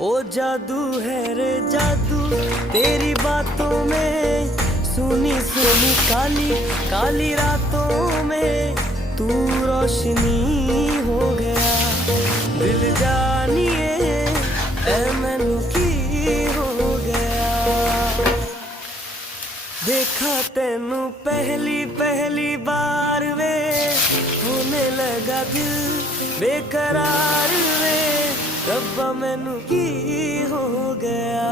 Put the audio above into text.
ओ जादू है रे जादू तेरी बातों में, सुनी सुनी काली काली रातों में तू रोशनी हो गया। दिल जानिए ऐ मैनू की हो गया। देखा तेनू पहली पहली बार वे, होने लगा दिल बेकरार वे, रब्बा मैनू की हो गया।